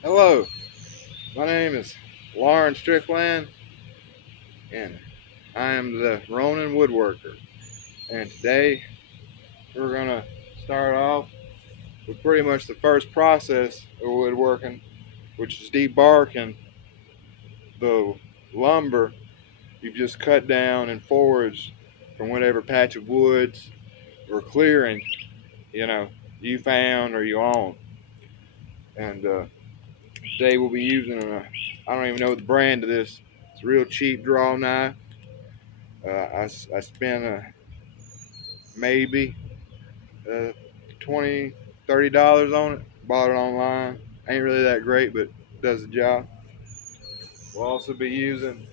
Hello, my name is Lauren Strickland, and I am the Ronin woodworker. And today we're gonna start off with pretty much the first process of woodworking, which is debarking the lumber you've just cut down and foraged from whatever patch of woods or clearing you know you found or you own. And today we'll be using I don't even know the brand of this. It's a real cheap draw knife. I spent maybe uh, 20 $30 on it. Bought it online. Ain't really that great, but does the job. We'll also be using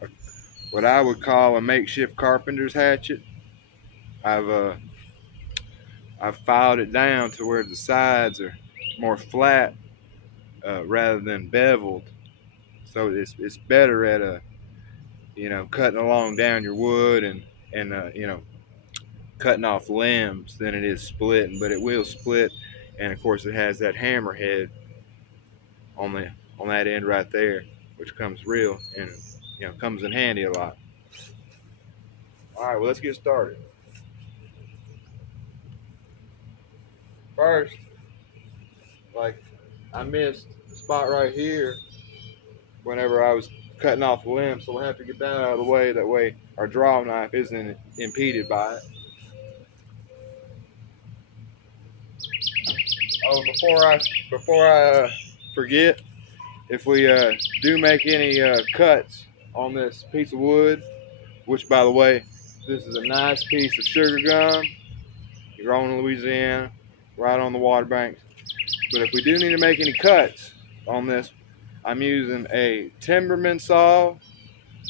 a, what I would call a makeshift carpenter's hatchet. I've uh, I've filed it down to where the sides are more flat rather than beveled, so it's better at cutting along down your wood and cutting off limbs than it is splitting. But it will split, and of course it has that hammerhead on the on that end right there, which comes real and comes in handy a lot. All right, well, let's get started. First, like, I missed the spot right here whenever I was cutting off the limb, so we'll have to get that out of the way. That way our draw knife isn't impeded by it. Oh, before I forget, if we do make any cuts on this piece of wood, which, by the way, this is a nice piece of sugar gum, grown in Louisiana, right on the water banks. But if we do need to make any cuts on this, I'm using a Timberman saw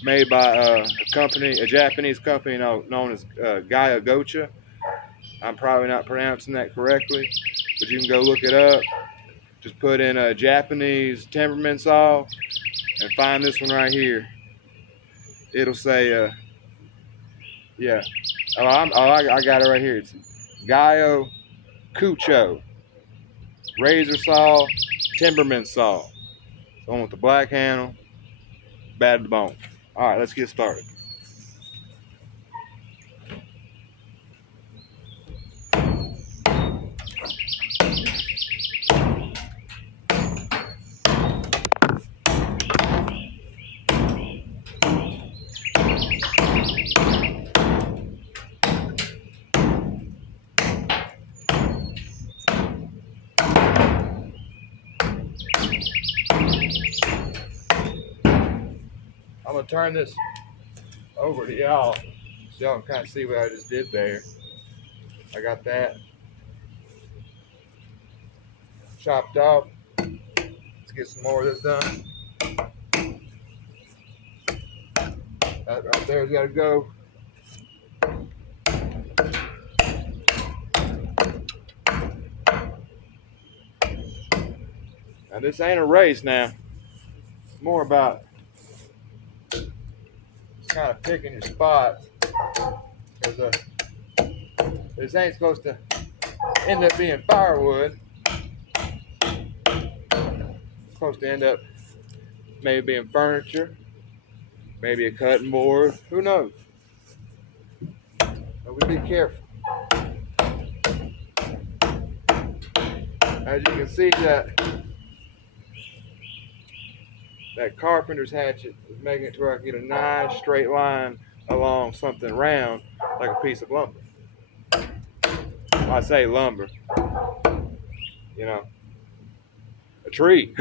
made by a Japanese company known as Gocha. I'm probably not pronouncing that correctly, but you can go look it up. Just put in a Japanese Timberman saw and find this one right here. It'll say, yeah. I got it right here. It's Gaio Kucho razor saw, Timberman saw. The one with the black handle, bad to the bone. All right, let's get started. I'm gonna turn this over to y'all so y'all can kind of see what I just did there. I got that chopped off. Let's get some more of this done. That right there's got to go. Now this ain't a race now. It's more about kind of picking your spots. Because this ain't supposed to end up being firewood. It's supposed to end up maybe being furniture, maybe a cutting board. Who knows? But we be careful. As you can see, that carpenter's hatchet is making it to where I can get a nice straight line along something round, like a piece of lumber. I say lumber, a tree.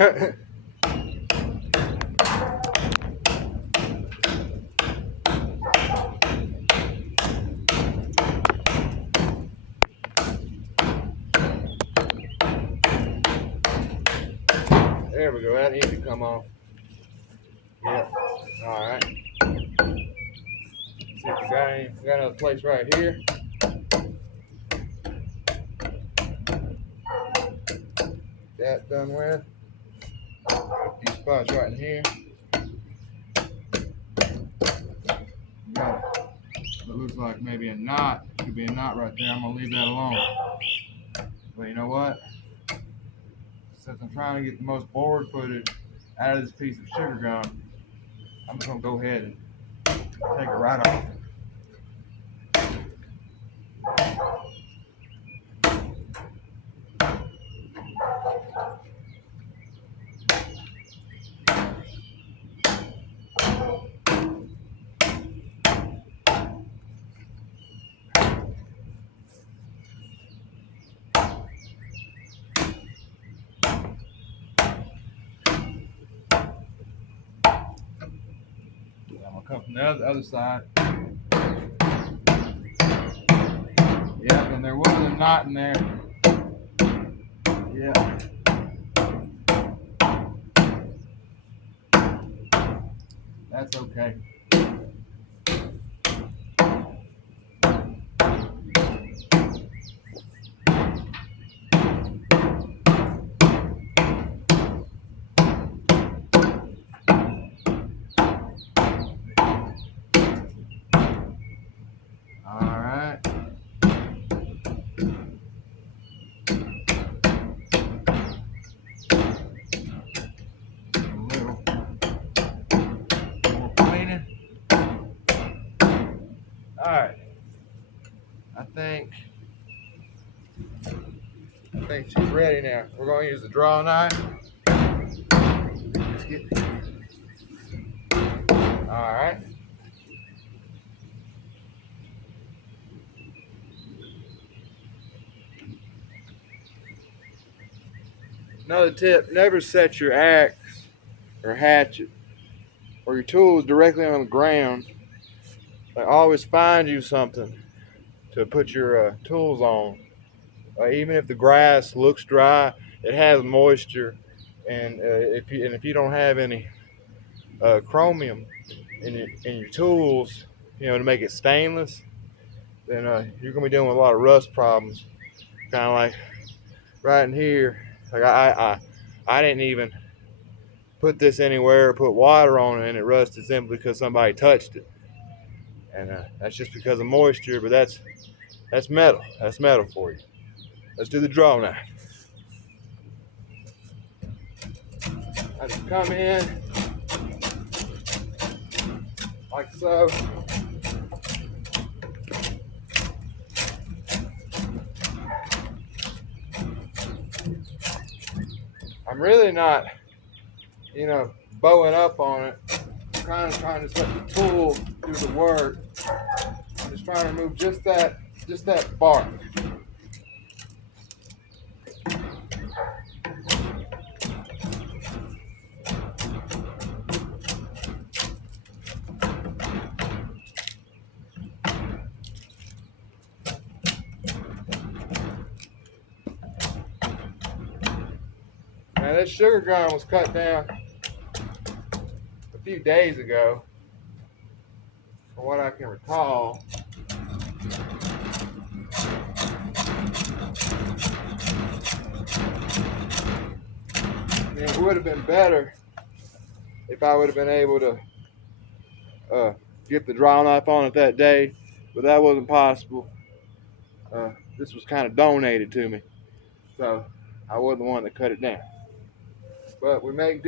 There we go. That needs to come off. Yep. All right. See if we got another place right here. That done with. Got a few spots right in here. Got it looks like maybe a knot. Could be a knot right there. I'm gonna leave that alone. But you know what? Since I'm trying to get the most board footage out of this piece of sugar gum, I'm just gonna go ahead and take it right off. I'm gonna come from the other side. Yep, and there was a knot in there. Yeah. That's okay. Alright. A little more cleaning. Alright. I think she's ready now. We're going to use the draw knife. Alright. Another tip, never set your axe or hatchet or your tools directly on the ground. Like, always find you something to put your tools on. Even if the grass looks dry, it has moisture, and if you don't have any chromium in your tools, to make it stainless, then you're gonna be dealing with a lot of rust problems. Kind of like right in here. Like I didn't even put this anywhere or put water on it, and it rusted simply because somebody touched it, and that's just because of moisture. But that's metal. That's metal for you. Let's do the draw knife. I just come in like so. I'm really not, bowing up on it. I'm kind of trying to let the tool do the work. I'm just trying to remove just that bark. Now this sugar gum was cut down a few days ago, from what I can recall. It would have been better if I would have been able to get the draw knife on it that day, but that wasn't possible. This was kind of donated to me, so I wasn't the one that cut it down. But we make